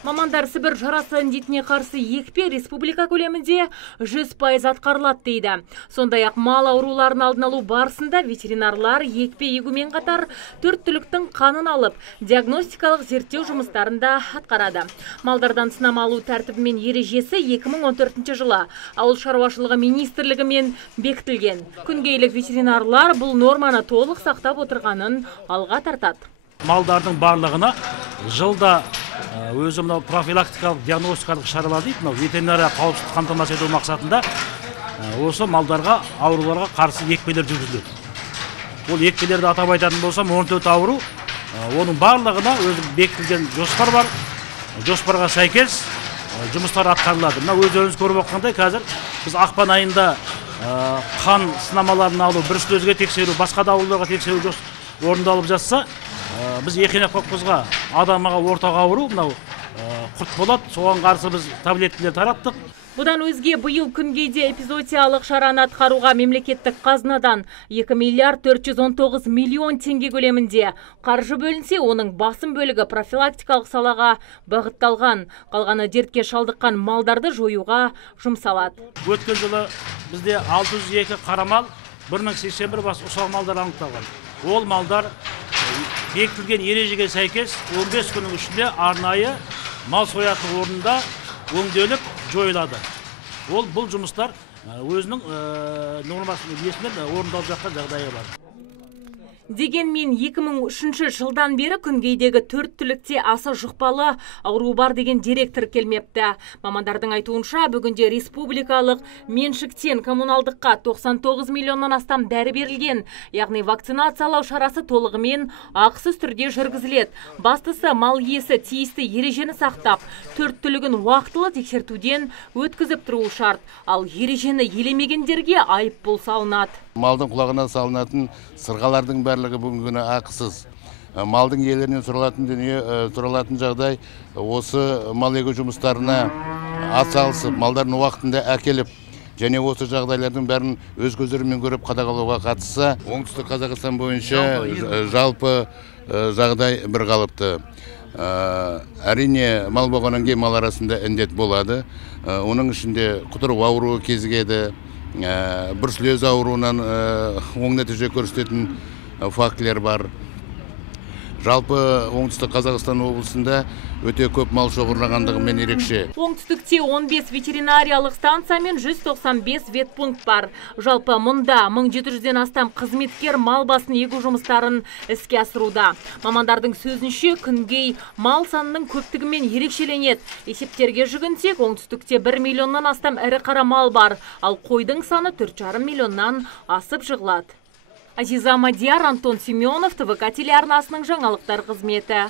Мамандар Сібір жарасы індетіне қарсы екпе республика көлемінде 100% атқарылады дейді. Сондай-ақ мал ауруларын алдын алу барысында ветеринарлар екпе егумен қатар 4 түліктің қанын алып, диагностикалық зерттеу жұмыстарында атқарады. Малдардан сынама алу тәртібімен ережесі 2014 жылы ауыл шаруашылығы министрлігімен бекітілген. Күнгейлік ветеринарлар бұл норманы толық сақтап отырғанын алға тартады. Малдардың барлығына жылда өзі мынау профилактикалық диагностикалық шаралар дейді, мынау ветеринария қауіпсіздік қамтамасыз ету мақсатында осы малдарға ауруларға қарсы екпелер жүргізіледі. Ол екпелерді атап айтатын болсам 14 ауру, оның барлығына өзі бекітілген жоспар бар. Жоспарға сәйкес жұмыстар атқарылады. Мына өздеріңіз көріп отқандай, қазір біз ақпан айында қан сынамаларын алу, бір сөзге тексеру, басқа да ауруларға тексеру орындалып жатса, біз ехинококкозға адамға ортаға ауру, мынау құрт болады, соған қарсы біз таблеткалар тараттық. Бұдан өзге бұйыл күнгейде эпизоотиялық шараны атқаруға мемлекеттік қазынадан 2 миллиард 419 миллион теңге көлемінде қаржы бөлінсе, оның басым бөлігі профилактикалық салаға бағытталған. Қалғаны дертке шалдыққан малдарды жоюға жұмсалады. Өткен жылы бізде 602 қара мал, 1081 бас ұсақ малдар анықталған. Ол малдар бекітілген ережеге сәйкес 15 күннің ішінде арнайы мал соятын орнында өңделіп жойылады. Бұл жұмыстар өзінің нормасының есімен орындалып жатқан жағдайы бар. Дегенмен 2003 жылдан бері күнгейдегі 4 түлікте аса жұқпалы ауру бар деген директор келмепті. Мамандардың айтуынша бүгінде республикалық меншіктен коммуналдыққа 99 миллионнан астам дәрі берілген. Яғни вакцинациялау шарасы толығымен ақысыз түрде жүргізіледі. Бастысы мал иесі тиісті ережені сақтап, 4 түлігін уақытылы тексертуден өткізіп тұру шарт. Ал ережені елемегендерге айыппұл салынады. Малдың құлағына салынатын сырғалардың барлығы бүгінгі күні ақысыз. Малдың иелерінен сұралатын жағдай осы мал егу жұмыстарына атсалысып, малдарын уақытында әкеліп, және осы жағдайлардың бәрін өз көздерімен көріп қадағалауға қатысса, оңтүстік Қазақстан бойынша жалпы жағдай бір қалыпты. Әрине, мал болғаннан кейін мал арасында індет болады. Оның ішінде құтыру ауруы кезігеді. Бруцеллез ауруынан оң нәтиже көрсететін фактілер бар. Жалпы оңтүстік Қазақстан облысында өте көп мал шоғырлағандығымен ерекше. Оңтүстікте 15 ветеринариялық станция мен 195 ветпункт бар. Жалпы мұнда 1700-ден астам қызметкер мал басын егу жұмыстарын іске асыруда. Мамандардың сөзінше күнгей мал санының көптігімен ерекшеленеді. Есептерге жүгінсек, оңтүстікте 1 миллионнан астам ірі қара мал бар, ал қойдың саны 4,5 миллионнан асып жығылады. Азиза Мадияр, Антон Семенов, ТВК телеарнасының жаңалықтар қызметі.